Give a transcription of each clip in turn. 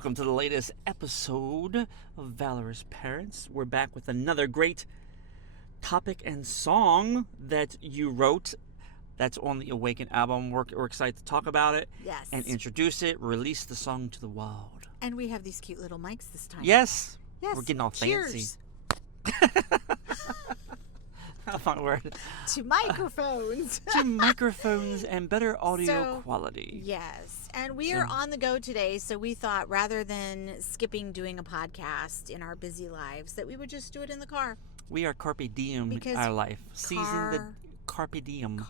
Welcome to the latest episode of Valorous Parents. We're back with another great topic and song that you wrote that's on the Awaken album. We're excited to talk about it. Yes. And introduce it, release the song to the world. And we have these cute little mics this time. Yes. Yes. We're getting all Cheers. fancy. A fun word. To microphones. To microphones and better audio quality. Yes. And we are on the go today, so we thought rather than skipping doing a podcast in our busy lives, that we would just do it in the car. We are carpe diem Because our life. Season the carpe diem.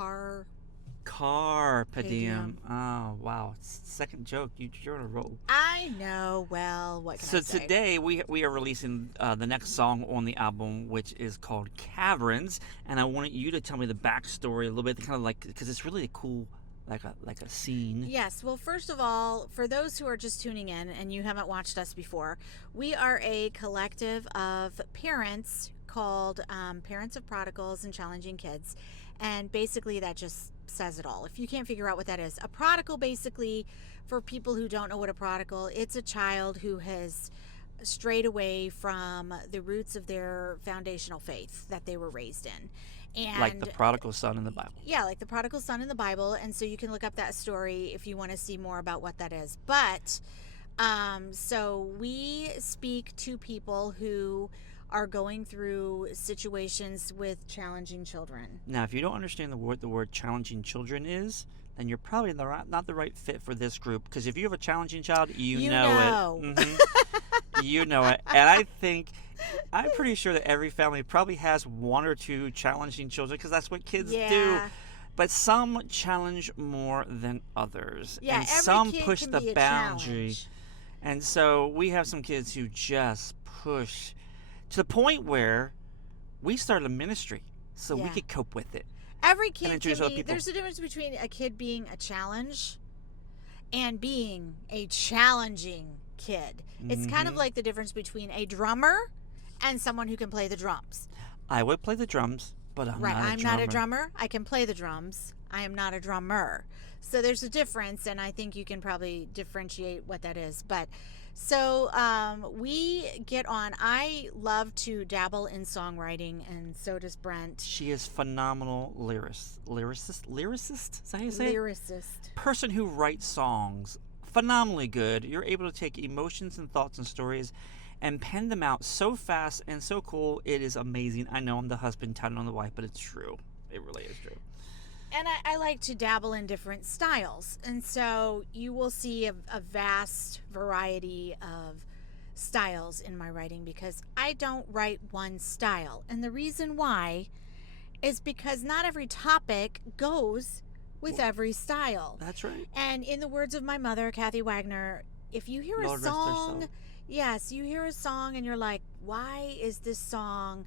Carpe diem. Oh, wow. Second joke. You're on a roll. I know. Well, what can I say? So today we are releasing the next song on the album, which is called Caverns. And I wanted you to tell me the backstory a little bit, kind of like, because it's really a cool, like a scene. Yes. Well, first of all, for those who are just tuning in and you haven't watched us before, we are a collective of parents called Parents of Prodigals and Challenging Kids. And basically that just says it all. If you can't figure out what that is, a prodigal, basically, for people who don't know what a prodigal, it's a child who has strayed away from the roots of their foundational faith that they were raised in. And like the prodigal son in the Bible. Yeah, like the prodigal son in the Bible. And so you can look up that story if you want to see more about what that is. But so we speak to people who are going through situations with challenging children. Now, if you don't understand the word challenging children is, then you're probably not the right fit for this group. Because if you have a challenging child, you know it. Mm-hmm. You know it. And I'm pretty sure that every family probably has one or two challenging children, because that's what kids do. But some challenge more than others. Yeah, and every some kid push can the be a boundary. challenge. And so we have some kids who just push to the point where we started a ministry so we could cope with it. Every kid can be, there's a difference between a kid being a challenge and being a challenging kid. It's kind of like the difference between a drummer and someone who can play the drums. I would play the drums, but I'm not a drummer. I can play the drums. I am not a drummer. So there's a difference, and I think you can probably differentiate what that is. But so we get on. I love to dabble in songwriting, and so does Brent. She is phenomenal lyricist. Is that how you say it? Lyricist. Person who writes songs. Phenomenally good. You're able to take emotions and thoughts and stories and pen them out so fast and so cool. It is amazing. I know I'm the husband touting on the wife, but it's true. It really is true. And I like to dabble in different styles. And so you will see a vast variety of styles in my writing, because I don't write one style. And the reason why is because not every topic goes with every style. That's right. And in the words of my mother, Kathy Wagner, if you hear Lord a rest her song, soul. yes, you hear a song and you're like, why is this song...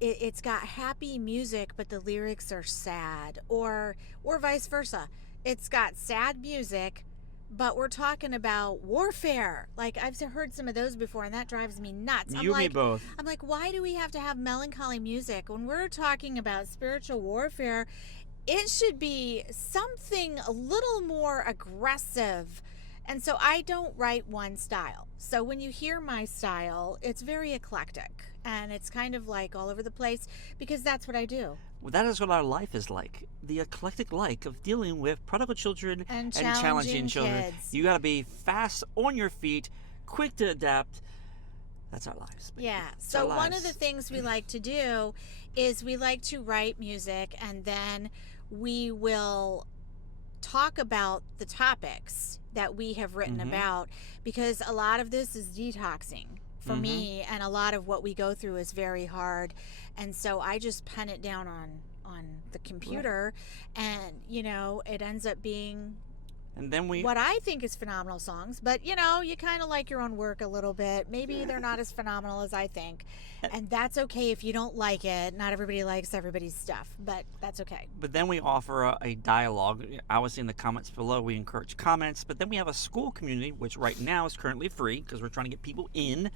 It's got happy music, but the lyrics are sad, or vice versa. It's got sad music, but we're talking about warfare. Like, I've heard some of those before, and that drives me nuts. Me both. I'm like, why do we have to have melancholy music when we're talking about spiritual warfare? It should be something a little more aggressive. And so I don't write one style. So when you hear my style, it's very eclectic. And it's kind of like all over the place, because that's what I do. Well, that is what our life is like. The eclectic like of dealing with prodigal children And challenging children. kids. You got to be fast on your feet, quick to adapt. That's our lives. Baby. Yeah. It's So our one lives. of the things we like to do is we like to write music, and then we will talk about the topics that we have written about, because a lot of this is detoxing for me, and a lot of what we go through is very hard, and so I just pen it down on the computer, and it ends up being And then what I think is phenomenal songs. But you kind of like your own work a little bit. Maybe they're not as phenomenal as I think, and that's okay if you don't like it. Not everybody likes everybody's stuff, but that's okay. But then we offer a dialogue. Obviously, in the comments below, we encourage comments. But then we have a school community, which right now is currently free because we're trying to get people in.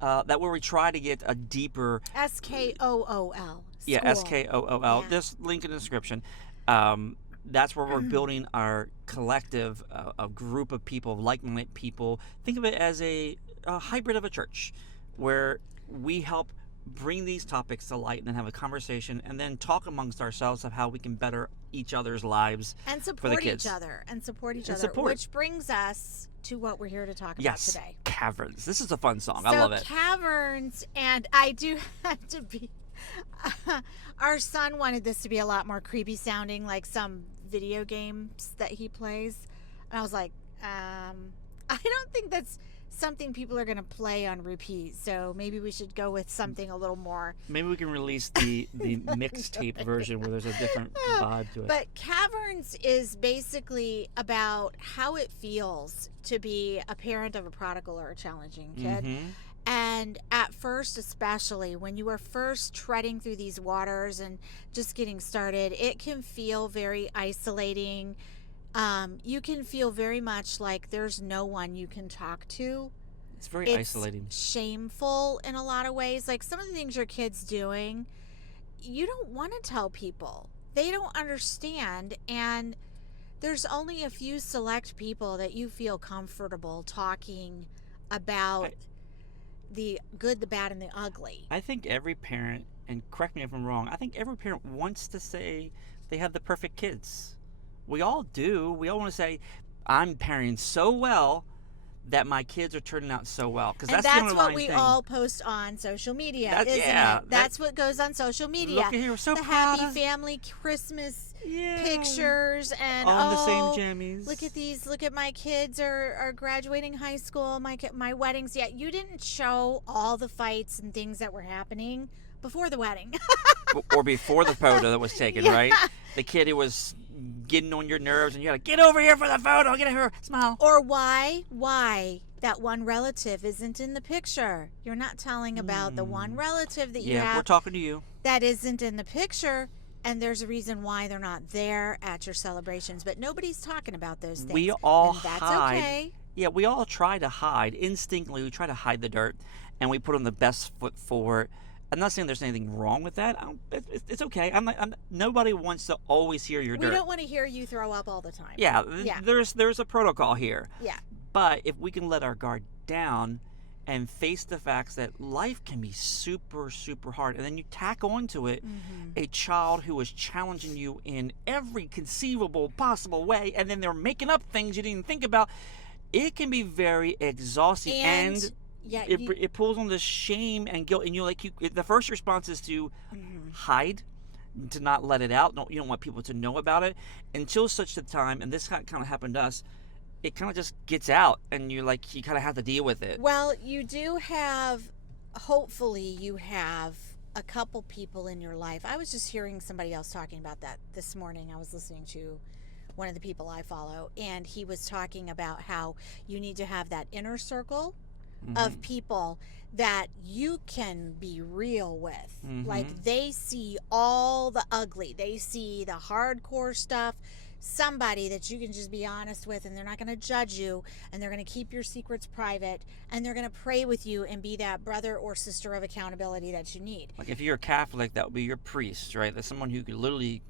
That where we try to get a deeper SKOOL. Yeah, SKOOL. Yeah. This link in the description. that's where we're building our collective, a group of people, like-minded people. Think of it as a hybrid of a church, where we help bring these topics to light and then have a conversation and then talk amongst ourselves of how we can better each other's lives and for the support kids. each other and support each other, which brings us to what we're here to talk about today. Caverns. This is a fun song. So I love it. Caverns, and I do have to be our son wanted this to be a lot more creepy sounding, like some video games that he plays, and I was like, I don't think that's something people are going to play on repeat, so maybe we should go with something a little more. Maybe we can release the mixtape version where there's a different vibe to it. But Caverns is basically about how it feels to be a parent of a prodigal or a challenging kid. And at first, especially when you are first treading through these waters and just getting started, it can feel very isolating. You can feel very much like there's no one you can talk to. It's very isolating. Shameful in a lot of ways. Like some of the things your kid's doing, you don't want to tell people. They don't understand. And there's only a few select people that you feel comfortable talking about the good, the bad, and the ugly. I think every parent, and correct me if I'm wrong, I think every parent wants to say they have the perfect kids. We all do. We all want to say, I'm parenting so well that my kids are turning out so well. Because that's what we all post on social media, isn't it? That's what goes on social media. Look at here, we're so the proud happy family Christmas Yeah. pictures and On the same jammies. Look at these. Look at my kids are graduating high school. My weddings. Yeah, you didn't show all the fights and things that were happening before the wedding. Or before the photo that was taken, right? The kid who was getting on your nerves and you gotta get over here for the photo, get over, smile. Or why that one relative isn't in the picture. You're not telling about the one relative that you have. Yeah, we're talking to you. That isn't in the picture, and there's a reason why they're not there at your celebrations, but nobody's talking about those things. We all and that's hide. Okay. Yeah, we all try to hide. Instinctively, we try to hide the dirt, and we put on the best foot forward. I'm not saying there's anything wrong with that. It's okay. Nobody wants to always hear your dirt. We don't want to hear you throw up all the time. Yeah, there's a protocol here. Yeah. But if we can let our guard down and face the facts that life can be super, super hard, and then you tack onto it a child who is challenging you in every conceivable possible way, and then they're making up things you didn't think about, it can be very exhausting. And yeah, it pulls on the shame and guilt, and the first response is to hide, to not let it out. You don't want people to know about it until such a time, and this kind of happened to us, it kind of just gets out, and you kind of have to deal with it. Well, you do have, hopefully you have a couple people in your life. I was just hearing somebody else talking about that this morning. I was listening to one of the people I follow, and he was talking about how you need to have that inner circle of people that you can be real with. Like they see all the ugly, they see the hardcore stuff, somebody that you can just be honest with, and they're not going to judge you, and they're going to keep your secrets private, and they're going to pray with you and be that brother or sister of accountability that you need. Like if you're a Catholic, that would be your priest, right? That's someone who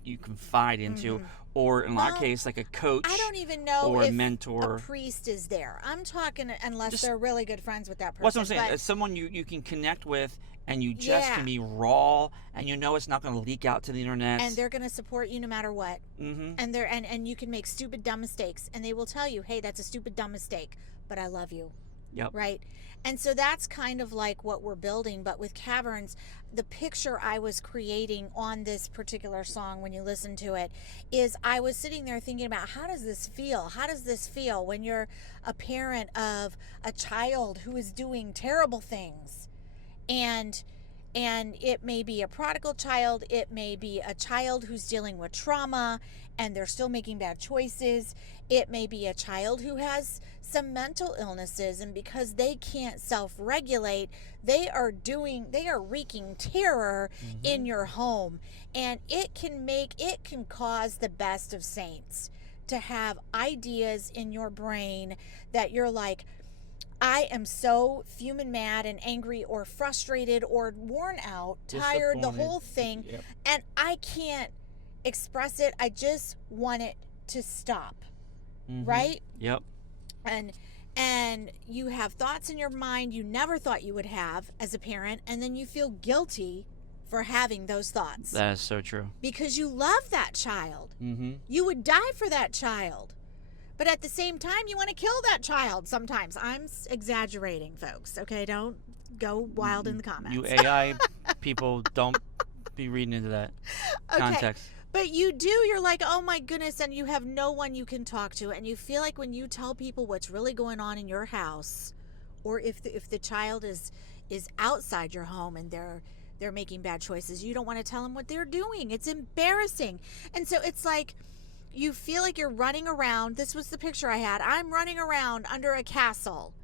you confide into, or in our case, like a coach. I don't even know or if a mentor. A priest is there. I'm talking unless they're really good friends with that person. What's what I'm saying? It's someone you can connect with, and you just can be raw, and you know it's not going to leak out to the internet. And they're going to support you no matter what. And they're and you can make stupid, dumb mistakes, and they will tell you, hey, that's a stupid, dumb mistake, but I love you. Yep. Right? And so that's kind of like what we're building. But with Caverns, the picture I was creating on this particular song, when you listen to it, is I was sitting there thinking about, how does this feel? How does this feel when you're a parent of a child who is doing terrible things? And it may be a prodigal child, it may be a child who's dealing with trauma and they're still making bad choices. It may be a child who has some mental illnesses, and because they can't self-regulate, they are wreaking terror in your home. And it can cause the best of saints to have ideas in your brain that you're like, I am so fuming mad and angry or frustrated or worn out, tired, the whole thing, and I can't express it. I just want it to stop. Mm-hmm. Right? Yep. And you have thoughts in your mind you never thought you would have as a parent, and then you feel guilty for having those thoughts. That is so true. Because you love that child. Mm-hmm. You would die for that child. But at the same time, you want to kill that child sometimes. I'm exaggerating, folks. Okay, don't go wild in the comments. You AI people, don't be reading into that context. But you do, you're like, oh my goodness, and you have no one you can talk to. And you feel like when you tell people what's really going on in your house, or if the child is outside your home and they're making bad choices, you don't want to tell them what they're doing. It's embarrassing. And so it's like, you feel like you're running around. This was the picture I had. I'm running around under a castle.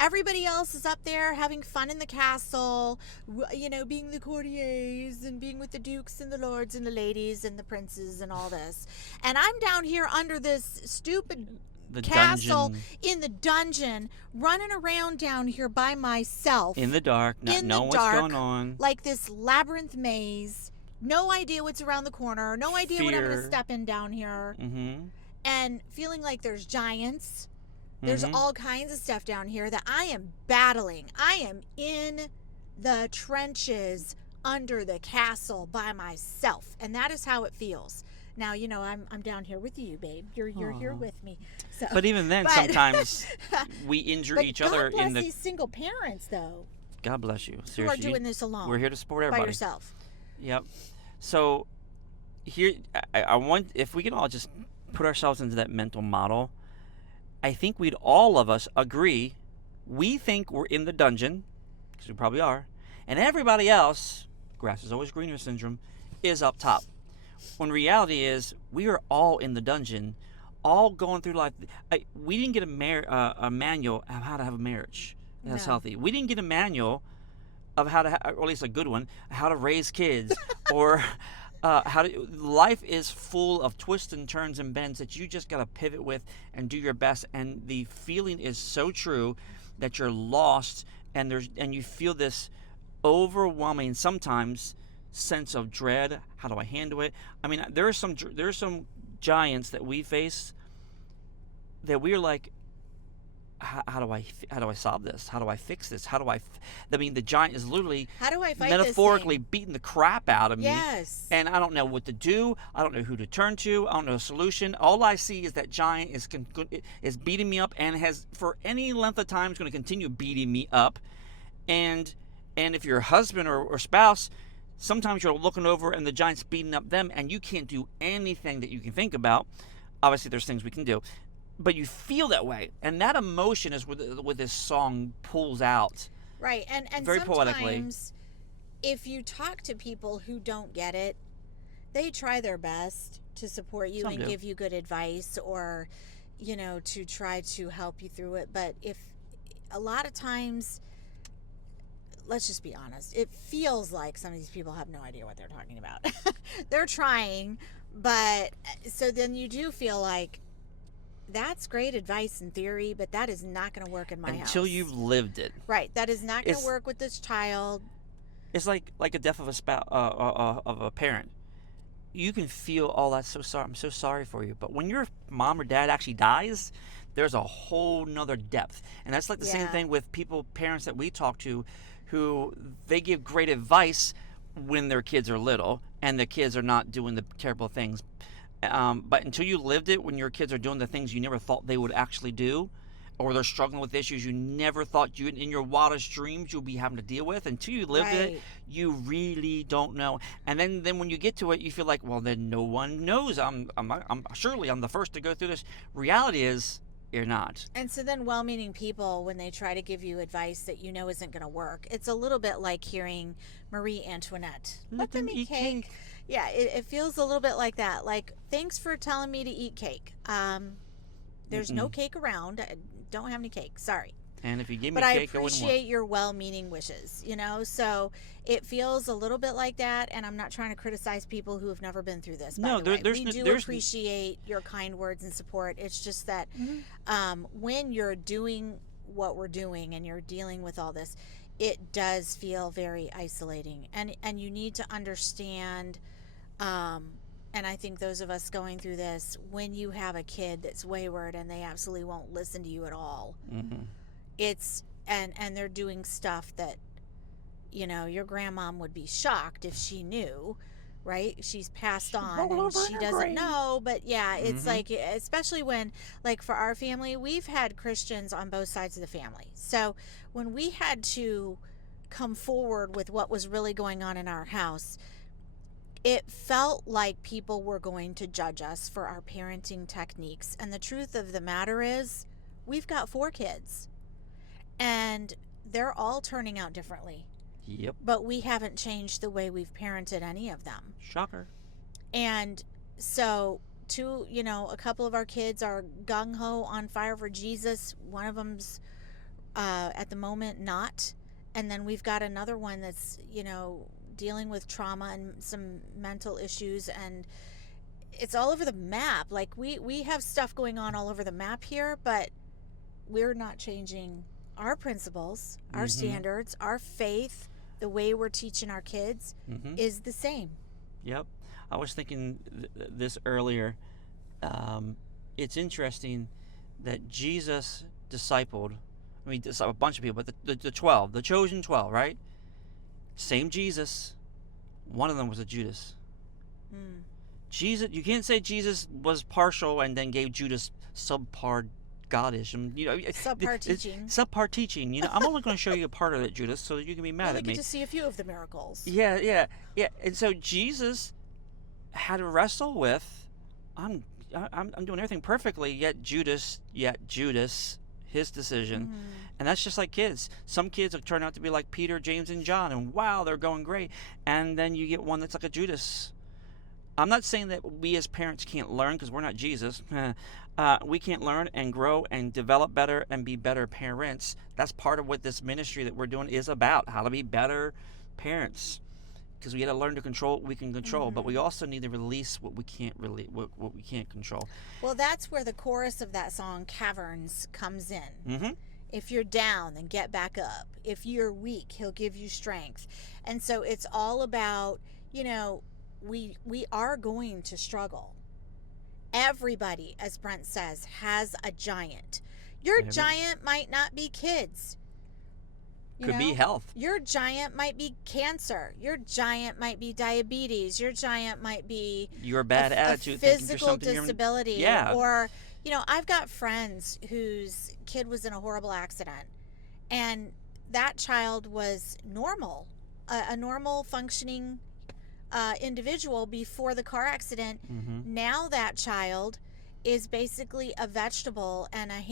Everybody else is up there having fun in the castle, you know, being the courtiers and being with the dukes and the lords and the ladies and the princes and all this. And I'm down here under this stupid castle dungeon. In the dungeon, running around down here by myself. In the dark, not knowing what's going on. Like this labyrinth maze. No idea what's around the corner. No idea what I'm going to step in down here. Mm-hmm. And feeling like there's giants. There's all kinds of stuff down here that I am battling. I am in the trenches under the castle by myself. And that is how it feels. Now, you know, I'm down here with you, babe. You're here with me. So, but even then, sometimes we injure each other. God bless these single parents, though. God bless you. Seriously. Who are doing this alone. We're here to support everybody. By yourself. Yep. So here, I want, if we can all just put ourselves into that mental model, I think we'd all of us agree, we think we're in the dungeon, because we probably are, and everybody else, grass is always greener syndrome, is up top. When reality is, we are all in the dungeon, all going through life. We didn't get a manual of how to have a marriage that's healthy. We didn't get a manual of how to, or at least a good one, how to raise kids, or life is full of twists and turns and bends that you just got to pivot with and do your best. And the feeling is so true that you're lost, and you feel this overwhelming sometimes sense of dread. How do I handle it? I mean, there are some giants that we face that we're like, how do I solve this? How do I fix this? I mean, the giant is literally, how do I fight metaphorically beating the crap out of me. Yes. And I don't know what to do. I don't know who to turn to. I don't know a solution. All I see is that giant is beating me up, and has for any length of time is going to continue beating me up. And if you're a husband or spouse, sometimes you're looking over and the giant's beating up them, and you can't do anything that you can think about. Obviously, there's things we can do. But you feel that way, and that emotion is what this song pulls out. Right, and very sometimes poetically. If you talk to people who don't get it, they try their best to support you and give you good advice, or, you know, to try to help you through it. But if a lot of times, let's just be honest, it feels like some of these people have no idea what they're talking about. They're trying, but so then you do feel like, that's great advice in theory, but that is not going to work in my house. Until you've lived it. Right. That is not going to work with this child. It's like a death of a spouse, of a parent. You can feel, oh, that's so sorry. I'm so sorry for you. But when your mom or dad actually dies, there's a whole nother depth. And that's like the same thing with parents that we talk to, who they give great advice when their kids are little and the kids are not doing the terrible things. But until you lived it, when your kids are doing the things you never thought they would actually do, or they're struggling with issues you never thought you, in your wildest dreams, you'll be having to deal with, until you lived it, you really don't know. And then when you get to it, you feel like, well, then no one knows. I'm surely I'm the first to go through this. Reality is, you're not. And so then well-meaning people, when they try to give you advice that you know isn't going to work, it's a little bit like hearing Marie Antoinette. Let them eat cake. Yeah, it feels a little bit like that. Like, thanks for telling me to eat cake. There's no cake around. I don't have any cake. Sorry. And if you give me cake, I wouldn't want. appreciate your well-meaning wishes, you know? So it feels a little bit like that, and I'm not trying to criticize people who have never been through this. No, we do appreciate your kind words and support. It's just that when you're doing what we're doing and you're dealing with all this, it does feel very isolating. And you need to understand and and I think those of us going through this, when you have a kid that's wayward and they absolutely won't listen to you at all, it's and they're doing stuff that, you know, your grandmom would be shocked if she knew, right? She's passed on and she doesn't know, but yeah, it's like, especially when, like, for our family, we've had Christians on both sides of the family. So when we had to come forward with what was really going on in our house, it felt like people were going to judge us for our parenting techniques. And the truth of the matter is, we've got 4 kids and they're all turning out differently. Yep. But we haven't changed the way we've parented any of them. Shocker. And so, a couple of our kids are gung-ho on fire for Jesus. One of them's at the moment not. And then we've got another one that's, dealing with trauma and some mental issues, and it's all over the map. Like, we have stuff going on all over the map here, but we're not changing our principles, our standards, our faith. The way we're teaching our kids is the same. Yep. I was thinking this earlier. It's interesting that Jesus discipled, a bunch of people, but the 12, the chosen 12, right? Same Jesus. One of them was a Judas. Jesus, you can't say Jesus was partial and then gave Judas subpar goddism. Subpar teaching. Subpar teaching. I'm only going to show you a part of it, Judas, so that you can be mad at me. We get to see a few of the miracles. Yeah. And so Jesus had to wrestle with, I'm doing everything perfectly, yet Judas, his decision. And that's just like kids. Some kids have turned out to be like Peter, James, and John, and wow, they're going great. And then you get one that's like a Judas. I'm not saying that we as parents can't learn, because we're not Jesus. We can't learn and grow and develop better and be better parents. That's part of what this ministry that we're doing is about, how to be better parents. Because we got to learn to control what we can control, but we also need to release what we can't what we can't control. Well, that's where the chorus of that song, Caverns, comes in. If you're down, then get back up. If you're weak, he'll give you strength. And so it's all about, we are going to struggle. Everybody, as Brent says, has a giant. Your giant might not be kids. Could be health. Your giant might be cancer. Your giant might be diabetes. Your giant might be your bad attitude, a physical disability. Yeah. Or, I've got friends whose kid was in a horrible accident, and that child was normal, a normal functioning individual before the car accident. Now that child is basically a vegetable and a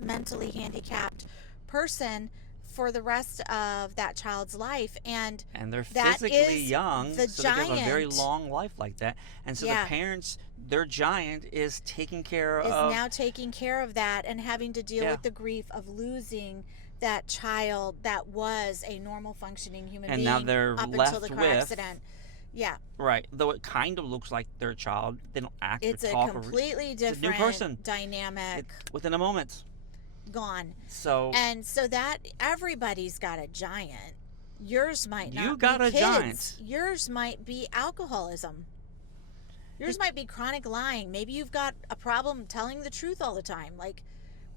mentally handicapped person for the rest of that child's life, and they're physically young, so they have a very long life like that. And so the parents, their giant is taking care of that and having to deal with the grief of losing that child that was a normal functioning human being, now they're up left until the car accident. Yeah. Right. Though it kind of looks like their child, they don't act or talk. It's a completely different new person. Dynamic. Within a moment. Gone. So that everybody's got a giant. Yours might not. You got be a kids. giant. Yours might be alcoholism. Yours might be chronic lying. Maybe you've got a problem telling the truth all the time. Like,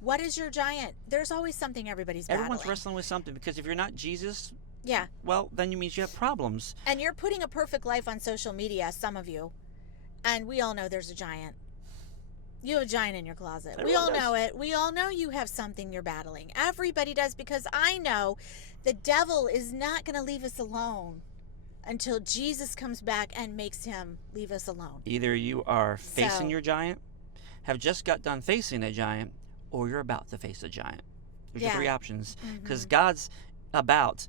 what is your giant? There's always something everybody's battling. Everyone's wrestling with something, because if you're not Jesus, yeah, well, then it means you have problems. And you're putting a perfect life on social media, some of you, and we all know there's a giant. You have a giant in your closet. We all know it. We all know you have something you're battling. Everybody does, because I know the devil is not going to leave us alone until Jesus comes back and makes him leave us alone. Either you are facing your giant, have just got done facing a giant, or you're about to face a giant. There's your 3 options. Because God's about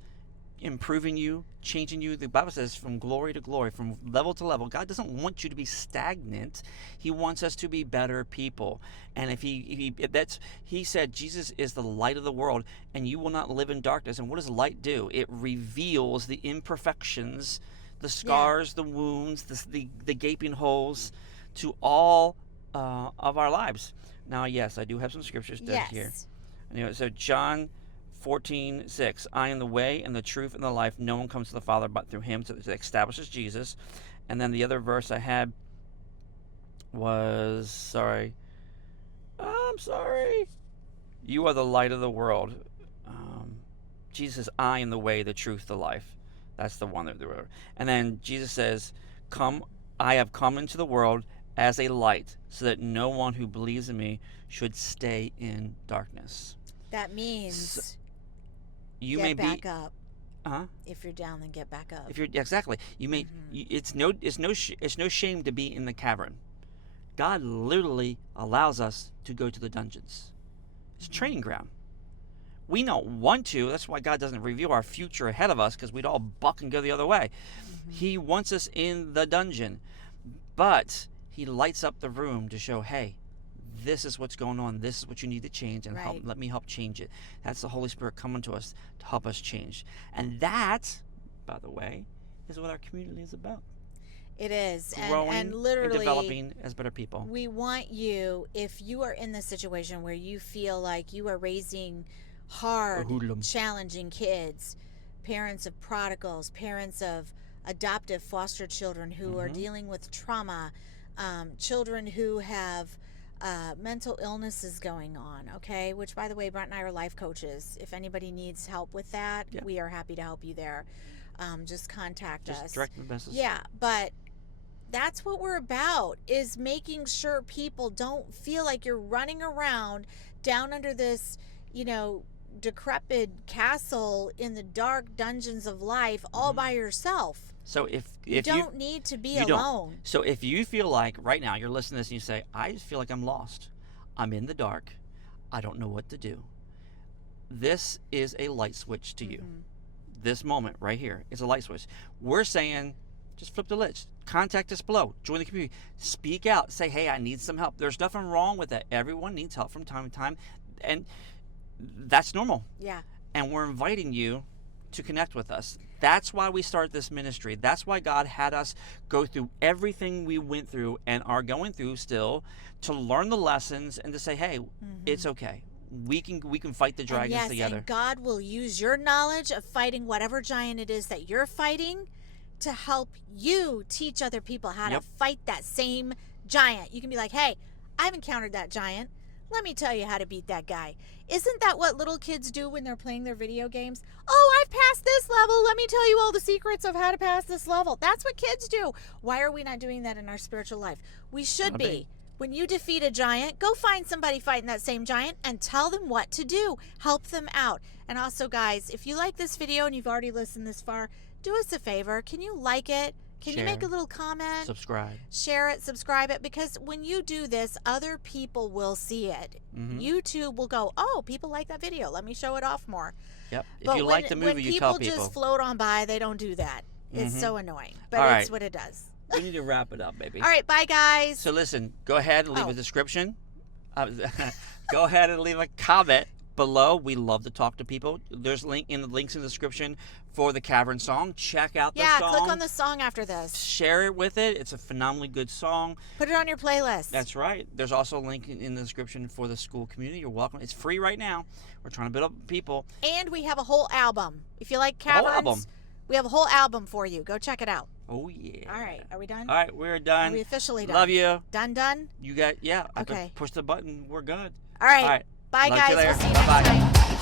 improving you, changing you. The Bible says from glory to glory, from level to level. God doesn't want you to be stagnant. He wants us to be better people. And if he said Jesus is the light of the world, and you will not live in darkness. And what does light do? It reveals the imperfections, the scars, the wounds, the gaping holes to all of our lives. Now, yes, I do have some scriptures here. Anyway, so John 14:6, I am the way and the truth and the life. No one comes to the Father but through him. So it establishes Jesus. And then the other verse I had was, I'm sorry. You are the light of the world. Jesus, I am the way, the truth, the life. That's the one that they wrote. And then Jesus says, "Come, I have come into the world as a light, so that no one who believes in me should stay in darkness." That means So you get may back be, up. huh? If you're down, then get back up. If you're exactly, you may. It's no shame to be in the cavern. God literally allows us to go to the dungeons. It's a training ground. We don't want to. That's why God doesn't reveal our future ahead of us, because we'd all buck and go the other way. He wants us in the dungeon, but he lights up the room to show, hey, this is what's going on. This is what you need to change, and Right. let me help change it. That's the Holy Spirit coming to us to help us change. And that, by the way, is what our community is about. It is. Growing And literally, developing as better people. we want you, if you are in this situation where you feel like you are raising hard, hoodlum. challenging kids, parents of prodigals, parents of adoptive foster children who are dealing with trauma, children who have mental illnesses going on, okay? Which, by the way, Brent and I are life coaches. If anybody needs help with that, we are happy to help you there. Just contact us. Just direct the message. Yeah, but that's what we're about, is making sure people don't feel like you're running around down under this, decrepit castle in the dark dungeons of life all by yourself. So if You don't need to be you don't. alone. So if you feel like right now you're listening to this and you say, I just feel like I'm lost. I'm in the dark. I don't know what to do. This is a light switch to you. This moment right here is a light switch. We're saying, just flip the list. Contact us below. Join the community. Speak out. Say, hey, I need some help. There's nothing wrong with that. Everyone needs help from time to time. And that's normal. Yeah. And we're inviting you to connect with us. That's why we start this ministry. That's why God had us go through everything we went through and are going through still, to learn the lessons and to say, hey, it's okay. We can fight the dragons and yes, together. And God will use your knowledge of fighting whatever giant it is that you're fighting to help you teach other people how to fight that same giant. You can be like, hey, I've encountered that giant. Let me tell you how to beat that guy. Isn't that what little kids do when they're playing their video games? Oh, I've passed this level. Let me tell you all the secrets of how to pass this level. That's what kids do. Why are we not doing that in our spiritual life? We should be. When you defeat a giant, go find somebody fighting that same giant and tell them what to do. Help them out. And also, guys, if you like this video and you've already listened this far, do us a favor. Can you like it? Can you make a little comment? Subscribe. Share it, subscribe it, because when you do this, other people will see it. YouTube will go, oh, people like that video. Let me show it off more. Yep. If But you like the movie, you tell people. When people just float on by, they don't do that. It's so annoying, but All it's right. what it does. We need to wrap it up, baby. All right, bye, guys. So listen, go ahead and leave a description. Go ahead and leave a comment below. We love to talk to people. There's links in the description for the Caverns song. Check out the song. Yeah, click on the song after this. Share it with it. It's a phenomenally good song. Put it on your playlist. That's right. There's also a link in the description for the school community. You're welcome. It's free right now. We're trying to build up people. And we have a whole album. If you like Caverns, album. we have a whole album for you. Go check it out. Oh, yeah. All right. Are we done? All right, we're done. Are we officially done? Love you. Done? You got, I Okay. could push the button. We're good. All right. All right. Bye, Love guys. you later. We'll see you Bye-bye. next time.